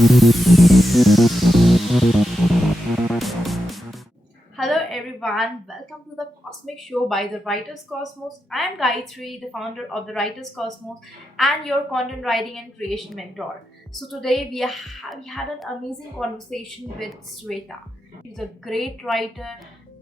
Hello everyone, welcome to the Cosmic Show by the Writers Cosmos. I am Gayatri, the founder of the Writers Cosmos and your content writing and creation mentor. So today we had an amazing conversation with Swetha. She's a great writer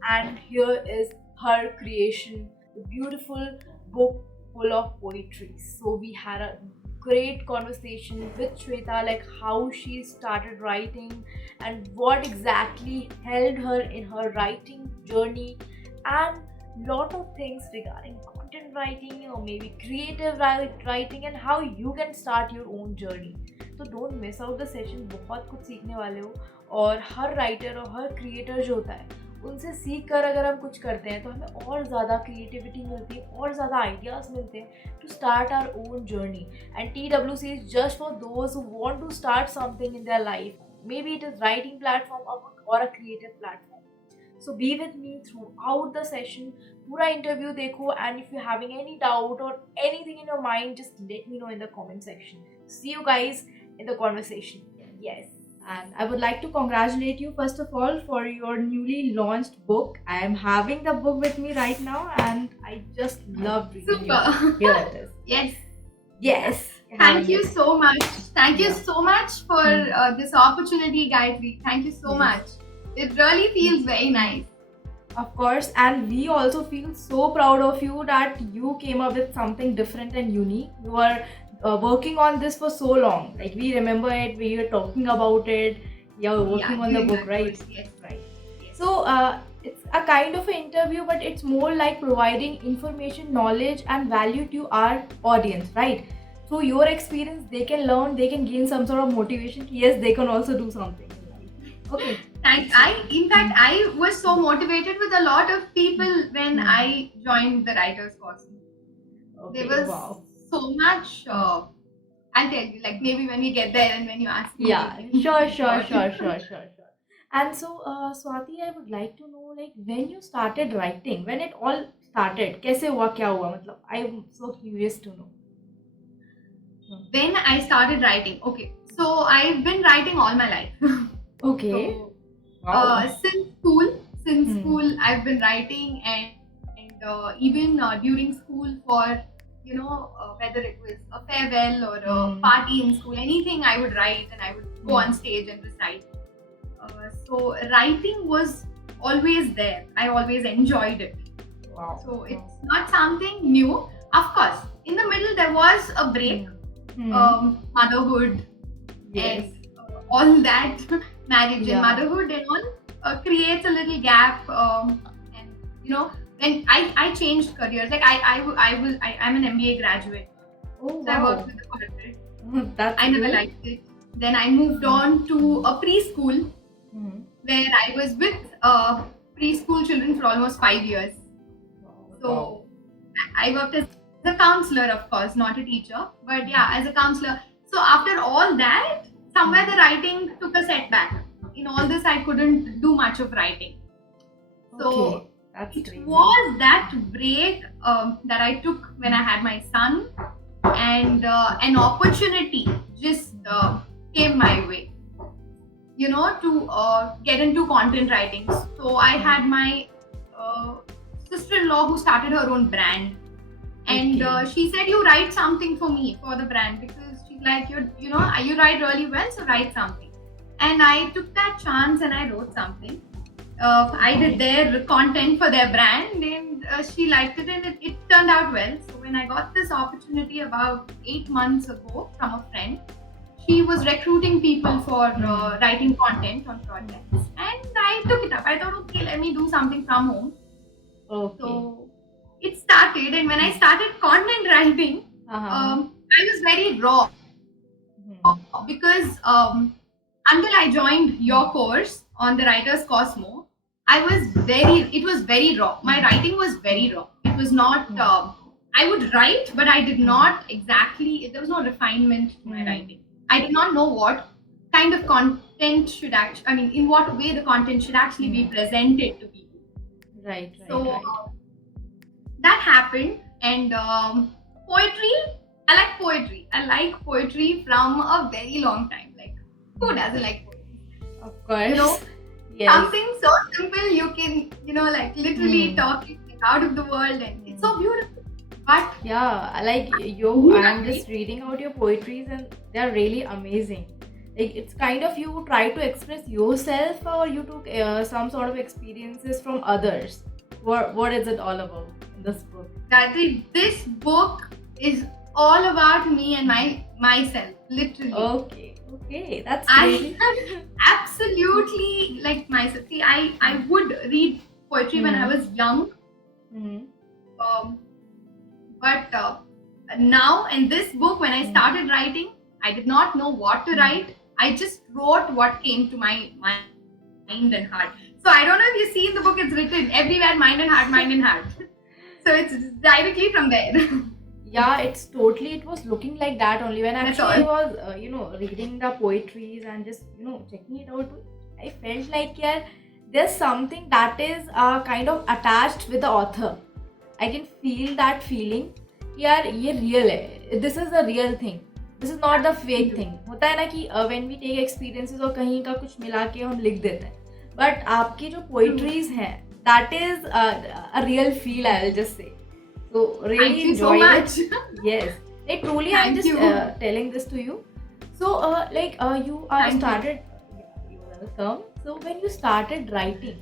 and here is her creation, the beautiful book full of poetry. So we had a great conversation with Swetha, like how she started writing and what exactly held her in her writing journey, and lot of things regarding content writing or maybe creative writing and how you can start your own journey. तो don't miss out the session, बहुत कुछ सीखने वाले हो। और हर writer और हर creator जो होता है उनसे सीख कर अगर हम कुछ करते हैं तो हमें और ज़्यादा क्रिएटिविटी मिलती है, और ज़्यादा आइडियाज़ मिलते हैं to start our own journey. And TWC is just for those who want to start something in their life, maybe it is writing platform or a creative platform. So be with me throughout the session, pura interview dekho, and if you're having any doubt or anything in your mind, just let me know in the comment section. See you guys in the conversation. Yes, and I would like to congratulate you first of all for your newly launched book. I am having the book with me right now and I just love reading Super. it. Here it is. Yes. Thank you so much. Thank you so much for this opportunity, Gayatri. Thank you so much. It really feels very nice. Of course, and we also feel so proud of you that you came up with something different and unique. You are working on this for so long. Like we remember it, we were talking about it. You're working on the book, right? Yes. Right. Yes. So it's a kind of an interview, but it's more like providing information, knowledge, and value to our audience, right? Through your experience, they can learn, they can gain some sort of motivation. Yes, they can also do something. Okay. In fact, I was so motivated with a lot of people when I joined the writers course. Okay. There was so much. I'll tell you, like maybe when we get there and when you ask me. Yeah, sure. And so, Swati, I would like to know, like, when you started writing, when it all started, कैसे हुआ, क्या हुआ, मतलब, I'm so curious to know. When I started writing, okay, so I've been writing all my life. Okay. So, Wow. since school, I've been writing, and even during school for whether it was a farewell or a party in school, anything I would write and I would go on stage and recite. So writing was always there. I always enjoyed it. Wow. So it's not something new. Of course, in the middle there was a break, motherhood, Yes. and all that, marriage Yeah. and motherhood and all creates a little gap. And when I changed careers, like I'm an MBA graduate. Oh, So I wow. worked with the corporate. That's I never cool. liked it. Then I moved on to a preschool where I was with preschool children for almost 5 years. So Wow. I worked as a counselor, of course, not a teacher, but yeah, as a counselor. So after all that, somewhere the writing took a setback. In all this, I couldn't do much of writing. So Okay. That's it crazy. was that break that I took when I had my son, and an opportunity just came my way, to get into content writing. So I had my sister-in-law who started her own brand, and Okay. she said, "You write something for me for the brand," because she's like, you write really well, so write something. And I took that chance and I wrote something. I did their content for their brand, and she liked it, and it turned out well. So when I got this opportunity about 8 months ago from a friend, she was recruiting people for writing content on projects, and I took it up. I thought, okay, let me do something from home. Okay. So it started, and when I started content writing, I was very raw because until I joined your course on the Writers Cosmo, it was very raw. My writing was very raw. It was not, I would write, but I did not exactly, there was no refinement to my writing. I did not know what kind of content in what way the content should actually be presented to people. Right. So that happened, and poetry, I like poetry. I like poetry from a very long time. Like Who doesn't like poetry? Of You know, course. Yes. something so simple you can, like literally Hmm. talk it out of the world, and it's so beautiful. But Yeah, like you I'm agree? just reading out your poetries and they're really amazing. Like it's kind of you try to express yourself or you took some sort of experiences from others. What is it all about in this book? That this book is all about me and myself, literally. Okay, that's I crazy. am absolutely like myself. See, I would read poetry when I was young, Hmm. um, but now in this book, when I Hmm. started writing, I did not know what to write. I just wrote what came to my mind and heart. So I don't know if you see in the book, it's written everywhere, mind and heart, mind and heart. So it's directly from there. Yeah, it was looking like that only when That's actually I all. was reading the poetries and just checking it out. I felt like, yeah, there's something that is kind of attached with the author. I can feel that feeling. यार ये real है. This is the real thing. This is not the fake thing. होता है ना कि when we take experiences और कहीं का कुछ मिला के हम लिख देते हैं. But आपकी जो poetries हैं, that is a real feel, I will just say. So really Thank you so enjoyed much. it. Yes. Like truly, I'm Thank just you. telling this to you. So you Thank you. started. Yeah, you're welcome. So when you started writing,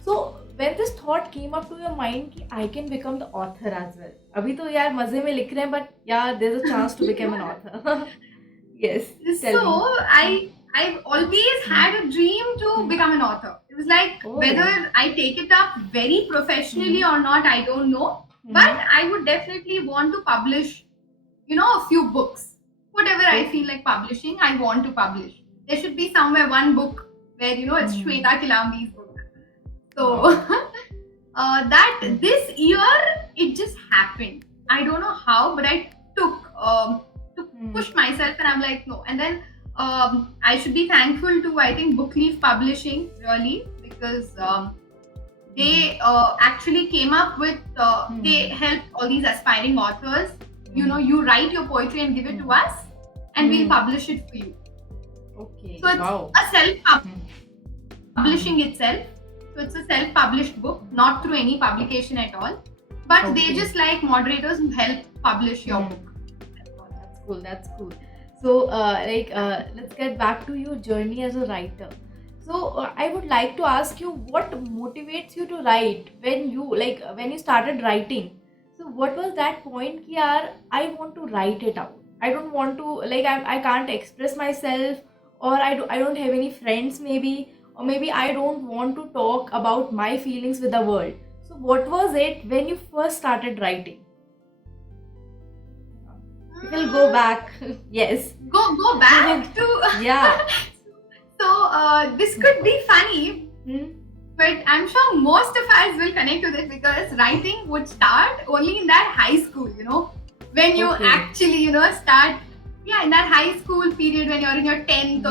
so when this thought came up to your mind कि I can become the author as well. अभी तो यार मजे में लिख रहे हैं, but yeah, there's a chance to become an author. Yes. Tell So me. I've always had a dream to become an author. It was like Oh. whether I take it up very professionally or not, I don't know. But I would definitely want to publish, a few books. Whatever I feel like publishing, I want to publish. There should be somewhere one book where it's Swetha Kilambi's book. So that this year it just happened. I don't know how, but I took to push myself, and I'm like no. And then I should be thankful to I think Bookleaf Publishing really, because they actually came up with they helped all these aspiring authors. You write your poetry and give it to us, and we'll publish it for you. Okay. So it's Wow. a self-publishing itself. So it's a self-published book, not through any publication at all. But they just like moderators who help publish your book. That's cool. That's cool. So, let's get back to your journey as a writer. So, I would like to ask you, what motivates you to write when you started writing? So, what was that point? कि यार, I want to write it out. I don't want to I can't express myself, or I don't have any friends maybe, or maybe I don't want to talk about my feelings with the world. So, what was it when you first started writing? We'll go back. Yes. Go back to Yeah. So this could be funny, but I'm sure most of us will connect to this because writing would start only in that high school, when you actually, start, in that high school period when you're in your 10th or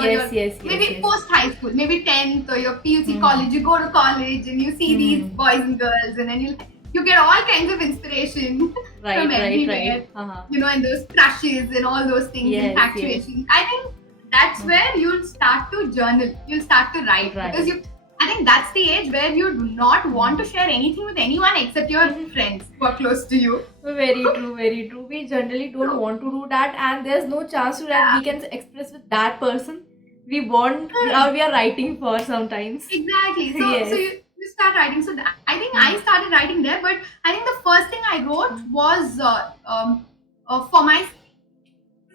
maybe post high school, maybe 10th or your PUC college, you go to college and you see these boys and girls, and then you get all kinds of inspiration from everywhere, and those crushes and all those things, infatuations. I think that's where you'll start to journal, you'll start to write. Because I think that's the age where you do not want to share anything with anyone except your friends who are close to you. Very true, very true. We generally don't want to do that, and there's no chance to that we can express with that person we want or we are writing for sometimes. Exactly. So you start writing. So I think I started writing there, but I think the first thing I wrote was for my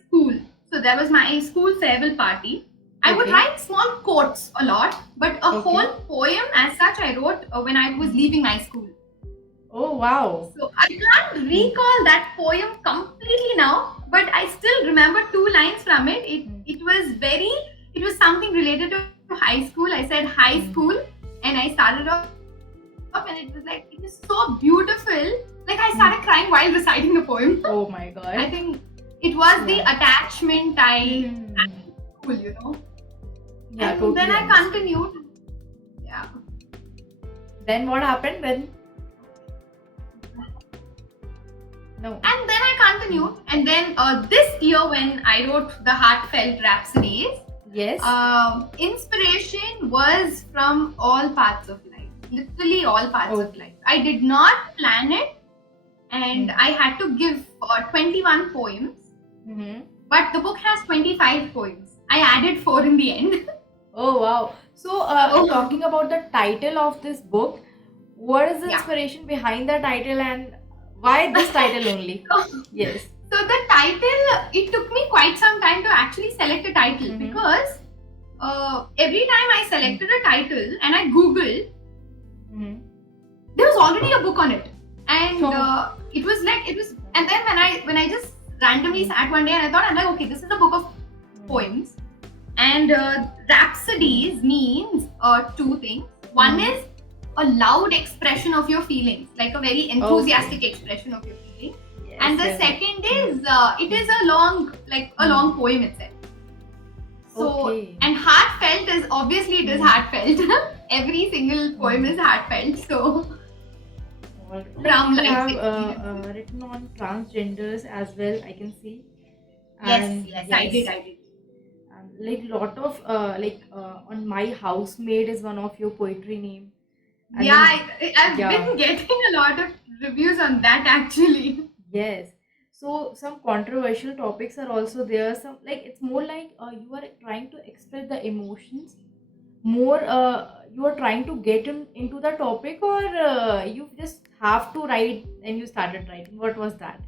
school. So there was my school farewell party. I would write small quotes a lot, but a whole poem as such I wrote when I was leaving my school. Oh wow. So I can't recall that poem completely now, but I still remember 2 lines from it. It was something related to high school. I said high school, and I started off, and it was so beautiful. Like I started crying while reciting the poem. Oh my god. I think it was the attachment I had to school, Yeah, and totally then I understand. continued. Yeah. Then what happened when? No. And then I continued. And then this year when I wrote the Heartfelt Rhapsodies, Yes. Inspiration was from all parts of life, literally all parts of life. I did not plan it, and I had to give 21 poems, but the book has 25 poems. I added 4 in the end. Oh wow. So talking about the title of this book, what is the inspiration behind the title and why this title only? Yes. So the title, it took me quite some time to actually select a title, because every time I selected a title and I googled, there was already a book on it, and it was, and then when I just randomly sat one day and I thought, I'm like, okay, this is a book of poems, and rhapsodies means 2 things. One is a loud expression of your feelings, like a very enthusiastic expression of your feelings, and the second is it is a long poem itself. So and heartfelt is obviously, it is heartfelt. Every single poem is heartfelt. So from you have written on transgenders as well, I can see. And yes, I did. Like lot of on My Housemaid is one of your poetry name. I've been getting a lot of reviews on that actually. Yes. So some controversial topics are also there. Some, like, it's more like you are trying to express the emotions more. You are trying to get into the topic, or you just have to write and you started writing. What was that?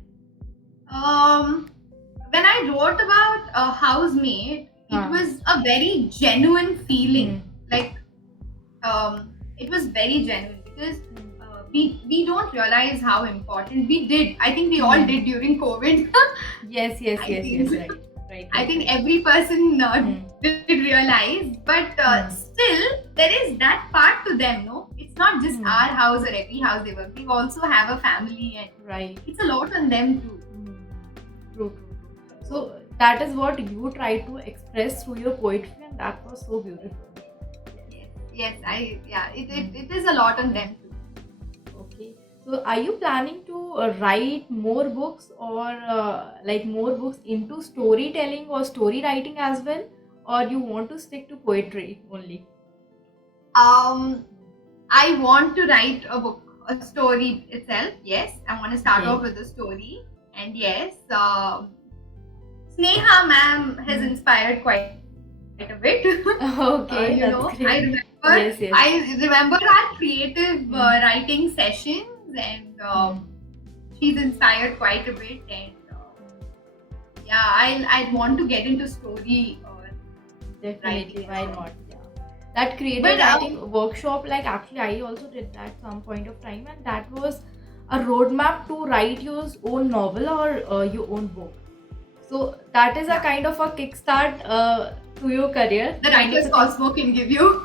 When I wrote about a housemaid, it was a very genuine feeling. It was very genuine, because we don't realize how important we did. I think we all did during COVID. Yes, right. I think every person did realize, but still there is that part to them. No, it's not just our house or every house they work. They also have a family, and it's a lot on them too. True. So that is what you try to express through your poetry, and that was so beautiful. Yes, it is a lot on them too. Okay. So are you planning to write more books, or more books into storytelling or story writing as well, or you want to stick to poetry only? I want to write a book, a story itself. Yes, I want to start off with a story, and yes, Sneha ma'am has inspired quite a bit. Okay, that's great. I remember our creative writing sessions, and she's inspired quite a bit, and I want to get into story. Definitely, why not? Yeah, that creative writing workshop, like, actually I also did that some point of time, and that was a roadmap to write your own novel or your own book. So that is a kind of a kickstart to your career. The Writers Cosmo can give you.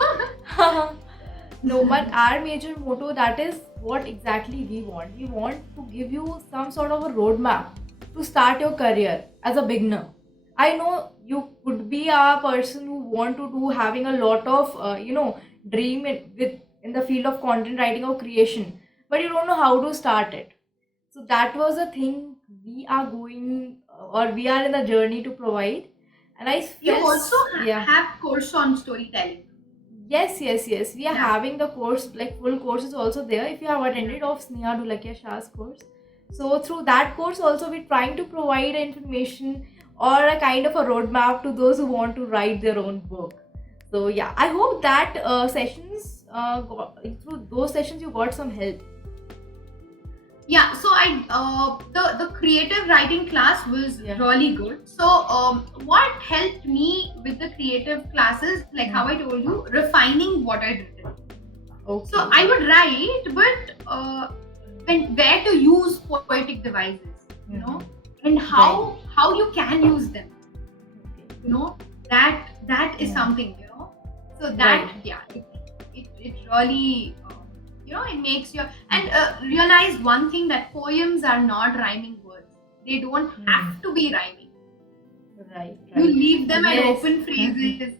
No, but our major motto, that is what exactly we want. We want to give you some sort of a roadmap to start your career as a beginner. I know you could be a person who want to do having a lot of dream in the field of content writing or creation, but you don't know how to start it. So that was a thing we are going, or we are in the journey to provide. And I felt, you also have course on storytelling. Yes. We are having the course, like full course is also there. If you have attended of Sneha Dholakia Shah's course, so through that course also we're trying to provide information or a kind of a roadmap to those who want to write their own book. So yeah, I hope that through those sessions you got some help. Yeah, so the creative writing class was really good. So what helped me with the creative classes, like how I told you, refining what I'd written. Okay. So I would write, but where to use poetic devices, you know, and how you can use them, you know, that is something, you know. So that it really. You know, it makes you, and realize one thing, that poems are not rhyming words. They don't have to be rhyming. Right. You leave them at open phrases.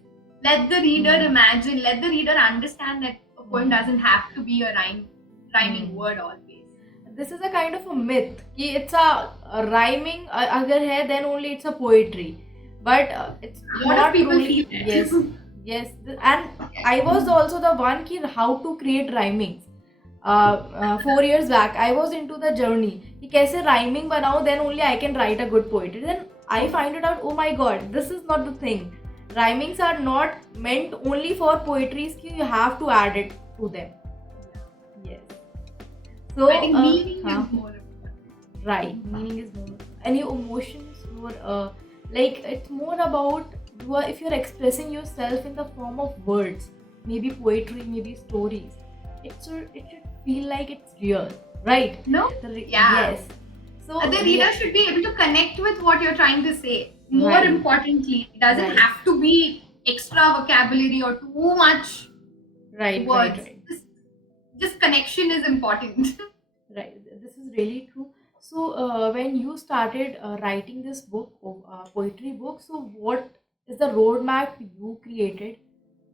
Let the reader imagine, let the reader understand that a poem doesn't have to be a rhyming word always. This is a kind of a myth. It's a rhyming, agar hai, then only it's a poetry. but it's A lot of not people truly. feel that. Yes, yes. And I was also the one ki how to create rhymings. 4 years back I was into the journey कि कैसे rhyming बनाओ, then only I can write a good poetry. Then I find it out, oh my god, this is not the thing. Rhymings are not meant only for poetries कि you have to add it to them. Yes. So I think meaning is more important. right, meaning is more. Any emotions or like it's more about if you're expressing yourself in the form of words, maybe poetry, maybe stories. It should feel like it's real, right? No? Yeah. Yes. So The reader should be able to connect with what you're trying to say. More Right. importantly, it doesn't Right. have to be extra vocabulary or too much right, words. right, right. Just connection is important. Right, this is really true. So, when you started writing this book, poetry book, so what is the roadmap you created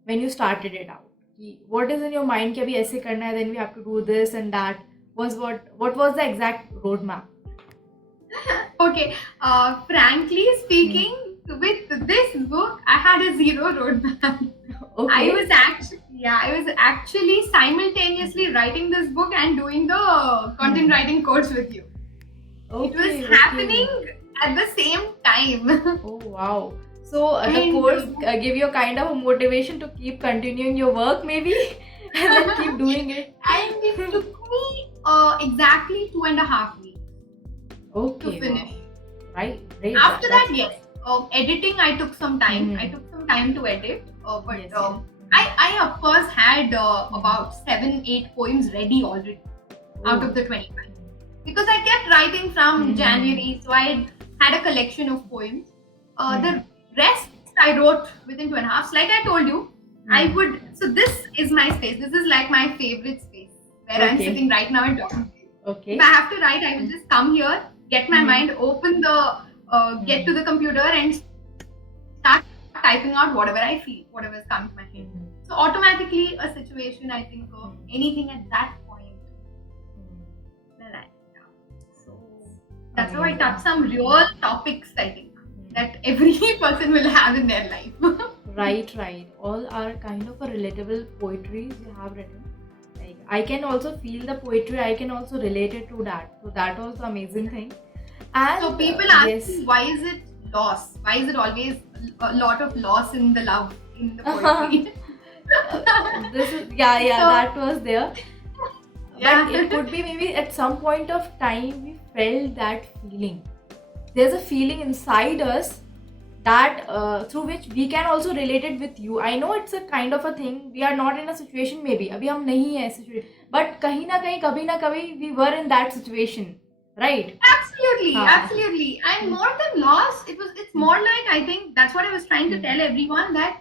when you started it out? What is in your mind? कि अभी ऐसे करना है, then we have to do this and that. What was the exact roadmap? Okay, frankly speaking, with this book, I had a zero roadmap. Okay. I was actually simultaneously writing this book and doing the content writing course with you. Okay, It was okay. happening at the same time. Oh wow. So the And, course give you a kind of a motivation to keep continuing your work maybe and then keep doing it. And it took me exactly 2.5 weeks Okay. to finish. Wow. Right. Great. After that, yes. Editing, I took some time. Mhm. I took some time to edit. But Yes, yes. I of course had about 7-8 poems ready already out of the 25. Because I kept writing from Mhm. January, so I had a collection of poems. The Mhm. rest I wrote within 2.5. Like I told you, I would. So this is my space. This is like my favorite space where I'm Okay. sitting right now and talking to you. Okay. If I have to write, I will just come here, get my Mhm. mind, open the, get to the computer and start typing out whatever I feel, whatever's coming to my head. Mhm. So automatically, a situation I think of anything at that point. Right. So that's how I Amazing. touch some real topics, I think, that every person will have in their life. Right, right. All are kind of a relatable poetries you have written. Like I can also feel the poetry. I can also relate it to that. So that was the amazing thing. And So people ask yes. me, why is it loss? Why is it always a lot of loss in the love, in the poetry? This is yeah, So- that was there. Yeah. But it could be maybe at some point of time we felt that feeling. There's a feeling inside us that through which we can also relate it with you. I know it's a kind of a thing. We are not in a situation maybe. अभी हम नहीं है situation. But कहीं ना कहीं कभी ना कभी we were in that situation, right? Absolutely, Huh. absolutely. And more than loss, it's more like, I think that's what I was trying to tell everyone, that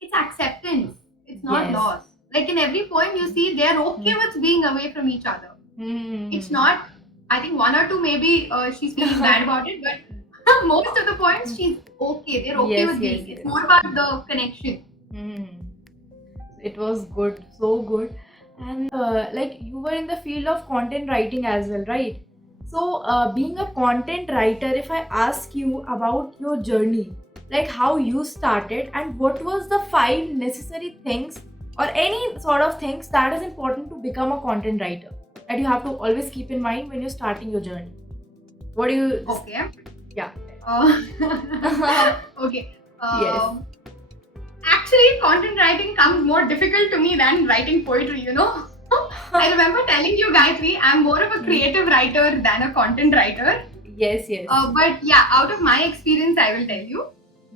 it's acceptance. It's not Yes. loss. Like in every poem you see, they're okay with being away from each other. It's not, I think one or two maybe she's feeling bad about it, but most of the poems she's okay. They're okay Yes, with being. yes, It's yes. more about the connection. It was good, so good. And like you were in the field of content writing as well, right? So being a content writer, if I ask you about your journey, like how you started and what was the 5 necessary things or any sort of things that is important to become a content writer that you have to always keep in mind when you're starting your journey. What do you Okay. Yeah. Okay. Yes. Actually, content writing comes more difficult to me than writing poetry, you know. I remember telling you, Gayatri, I'm more of a creative writer than a content writer. Yes, yes. But yeah, out of my experience, I will tell you.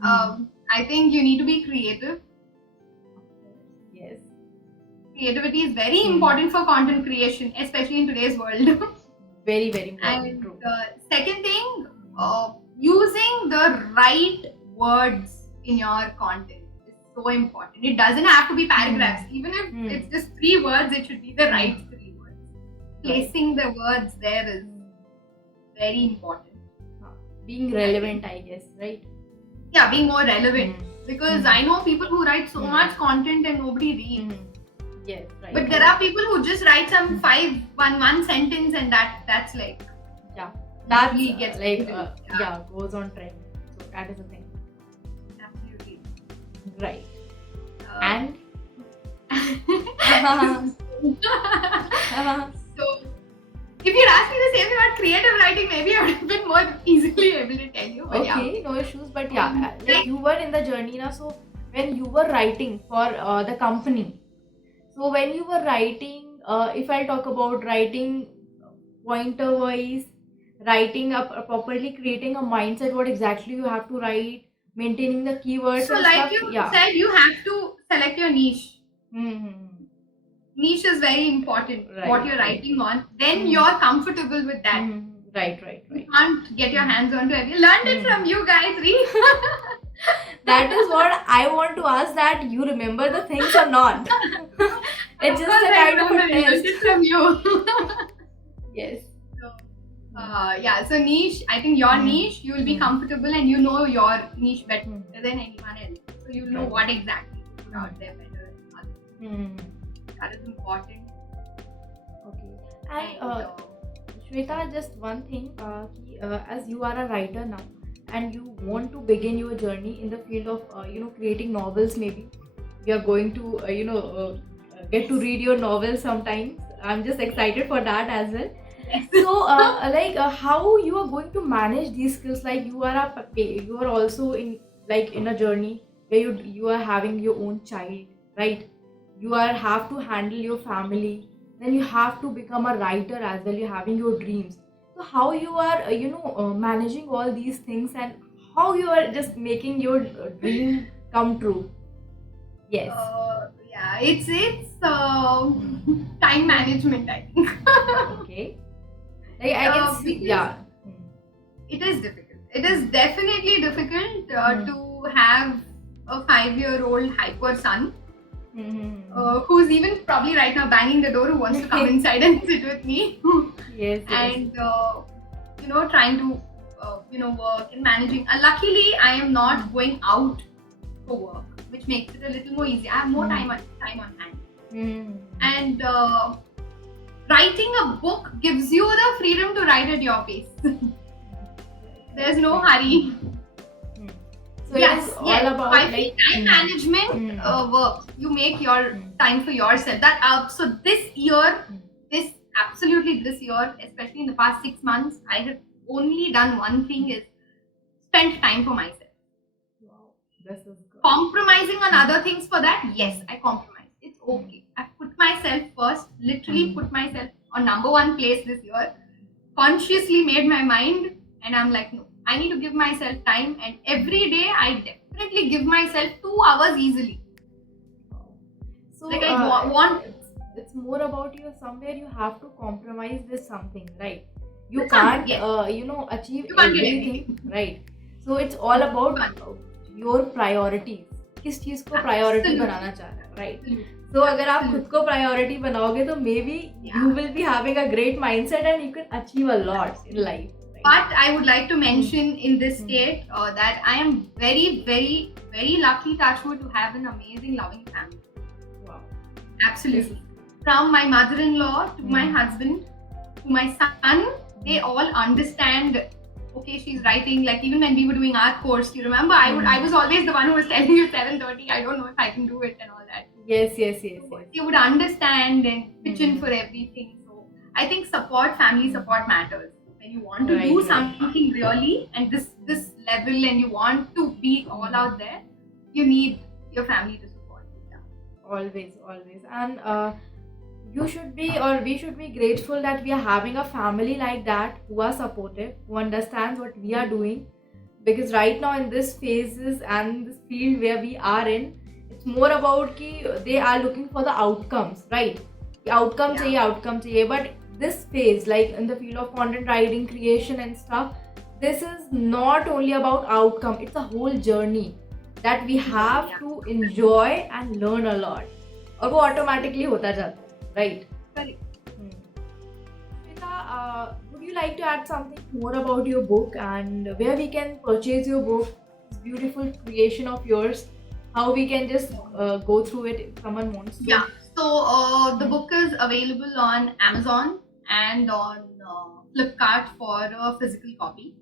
I think you need to be creative. Yes. Creativity is very important for content creation, especially in today's world. Very, very important. And True. second thing, using the right words in your content is so important. It doesn't have to be paragraphs. Even if it's just 3 words, it should be the right 3 words. Placing the words there is very important. Being relevant, I guess, right? Yeah, being more relevant. Because I know people who write so much content and nobody reads. Yes, right. But there are people who just write some one sentence and that's like That really gets like people. goes on trend. So that is the thing. Right. Uh, And so, if you'd asked me the same thing about creative writing, maybe I would have been more easily able to tell you. But okay, no issues. But yeah, like like, you were in the journey now. So when you were writing for the company, so when you were writing, if I talk about writing pointer wise, writing up properly, creating a mindset, what exactly you have to write, maintaining the keywords so and like stuff. you Yeah. said, you have to select your niche. Mm-hmm. Niche is very important. Right, What you're right. writing on, then Mhm. you're comfortable with that. Right, right, You right. can't get your hands onto it. You learned it from you guys, That is what I want to ask, that you remember the things or not. It's just a kind of a I learned it test. from you. Yes. So, yeah, so niche, I think your niche, you will be comfortable and you know your niche better than anyone else. So you'll know what exactly to put out there better than others. That is important. Okay. And Swetha, just one thing, as you are a writer now and you want to begin your journey in the field of creating novels, maybe we are going to get to read your novels sometimes. I'm just excited for that as well. So how you are going to manage these skills, like you are also in a journey where you are having your own child, right? You are have to handle your family, then you have to become a writer as well, you're having your dreams. So how you are managing all these things, and how you are just making your dream come true. Yes. Yeah, it's time management, I think. Okay. Like I can see, Because yeah. it is difficult. It is definitely difficult to have a 5-year-old hyper son who's even probably right now banging the door, who wants to come inside and sit with me. Yes, And trying to work and managing. Luckily, I am not going out for work, which makes it a little more easy. I have more time on hand. And writing a book gives you the freedom to write at your pace. There's no hurry. So it is all about I feel time management works. You make your time for yourself. So this year, especially in the past 6 months, I have only done one thing: is spent time for myself. Wow, this is good. Compromising on other things for that, yes, I compromise. It's okay. I've put myself first, literally put myself on number one place this year. Consciously made my mind, and I'm like, no, I need to give myself time, and every day I definitely give myself 2 hours easily. So like I want. It's more about you. Somewhere you have to compromise with something, right? You With can't something, achieve You can't do everything, right? So it's all about your priorities. किस चीज को priority बनाना चाह रहा है, right? So अगर आप खुद को priority बनाओगे तो maybe you will be having a great mindset and you can achieve a lot in life. Right? But I would like to mention in this state that I am very, very, very lucky, Touchwood, to have an amazing, loving family. Wow. Absolutely. From my mother-in-law to my husband to my son, they all understand. Okay, she's writing. Like even when we were doing our course, you remember, I was always the one who was telling you 7:30. I don't know if I can do it and all that. Yes. You would understand and pitch in for everything. So I think family support matters. When you want to do something really, and this level, and you want to be all out there, you need your family to support you. Yeah. Always. And you should be, or we should be grateful that we are having a family like that, who are supportive, who understands what we are doing. Because right now in this phases and this field where we are in, it's more about ki they are looking for the outcomes, right? The outcome chahiye. But this phase, like in the field of content writing, creation and stuff, this is not only about outcome, it's a whole journey that we have to enjoy and learn a lot. और वो automatically होता जाता है, right? Correct. Swetha, would you like to add something more about your book and where we can purchase your book, this beautiful creation of yours, how we can just go through it if someone wants to? Yeah. So the book is available on Amazon and on Flipkart for a physical copy.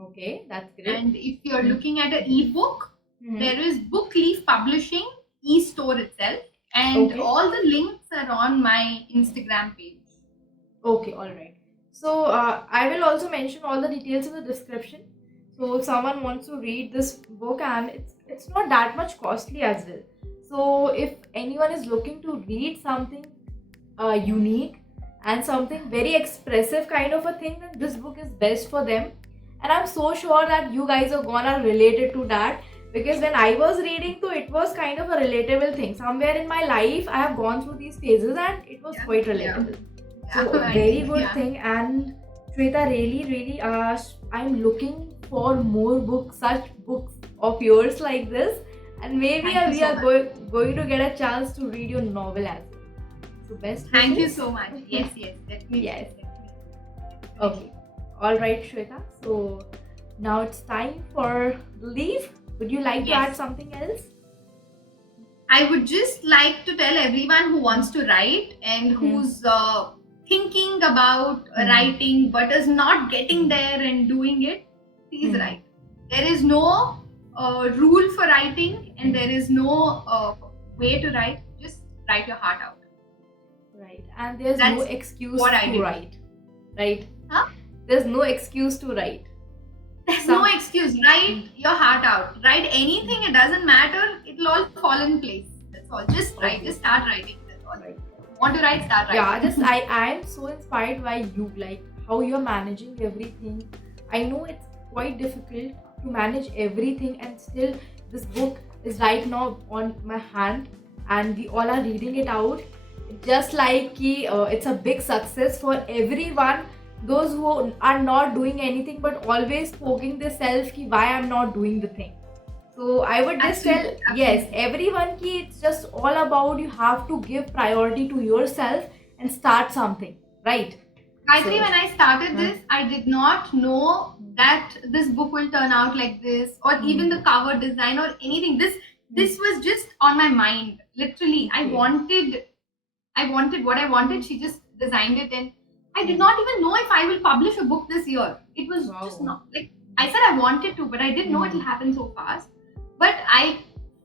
Okay, that's great. And if you're looking at an ebook, There is Book Leaf Publishing e-store itself, and Okay. all the links are on my Instagram page. Okay, all right. So I will also mention all the details in the description. So if someone wants to read this book, and it's not that much costly as well. So if anyone is looking to read something unique and something very expressive kind of a thing, then this book is best for them. And I'm so sure that you guys are gonna relate it to that, because when I was reading, so it was kind of a relatable thing. Somewhere in my life, I have gone through these phases, and it was quite relatable. So very good thing. And Swetha, really, I'm looking for more books, such books of yours like this, and maybe we are going to get a chance to read your novel as well. So best. Thank you so much. Yes, definitely. Yes. Okay. All right, Swetha. So now it's time for leave. Would you like to add something else? I would just like to tell everyone who wants to write and who's thinking about writing but is not getting there and doing it, please write. There is no rule for writing, and there is no way to write. Just write your heart out. Right. And there's no excuse to write. Right? Huh? There's no excuse to write. There's no excuse. Write your heart out. Write anything. It doesn't matter. It'll all fall in place. That's all. Just write. Just start writing. That's all. Right. Want to write? Start writing. Yeah. I am so inspired by you. Like how you're managing everything. I know it's quite difficult to manage everything, and still this book is right now on my hand, and we all are reading it out. Just like it's a big success for everyone. Those who are not doing anything but always poking themselves ki why I'm not doing the thing. So I would just tell yes, everyone ki it's just all about you have to give priority to yourself and start something, right? Gayatri, when I started this, I did not know that this book will turn out like this, or even the cover design or anything. This was just on my mind. Literally, I wanted what I wanted. She just designed it, and I did not even know if I will publish a book this year. It was just not like I said I wanted to, but I didn't know it will happen so fast. But I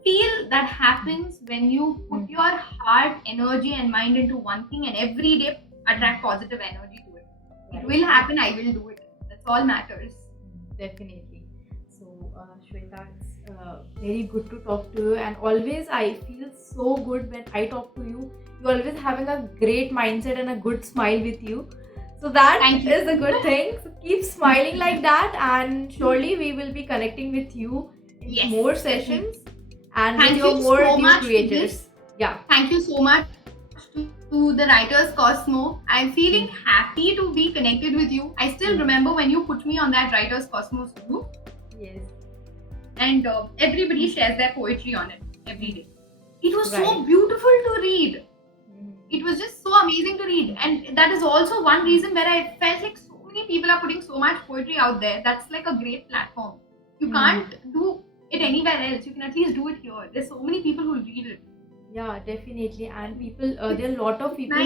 feel that happens when you put your heart, energy, and mind into one thing, and every day attract positive energy to it. It will happen. I will do it. That's all matters. Definitely. So, Swetha, it's very good to talk to you, and always I feel so good when I talk to you. You're always having a great mindset and a good smile with you. So that is a good thing. So keep smiling like that, and surely we will be connecting with you in more sessions and with your more new creators. Yeah. Thank you so much to the Writers Cosmo. I'm feeling happy to be connected with you. I still remember when you put me on that Writers Cosmos group. Yes. And everybody shares their poetry on it every day. It was so beautiful to read. It was just so amazing to read, and that is also one reason where I felt like so many people are putting so much poetry out there. That's like a great platform. You can't do it anywhere else. You can at least do it here. There's so many people who read it. Yeah, definitely. And people, there are a lot of people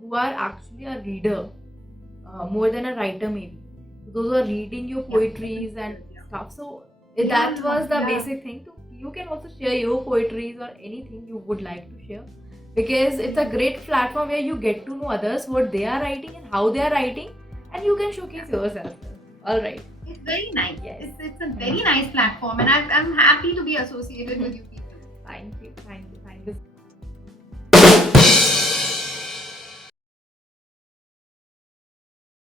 who are actually a reader, more than a writer maybe. Those who are reading your poetries and stuff. So that was the basic thing. So you can also share your poetries or anything you would like to share, because it's a great platform where you get to know others, what they are writing and how they are writing, and you can showcase yourself. All right. It's very nice. Yes. It's a very nice platform, and I'm happy to be associated with you people. Thank you.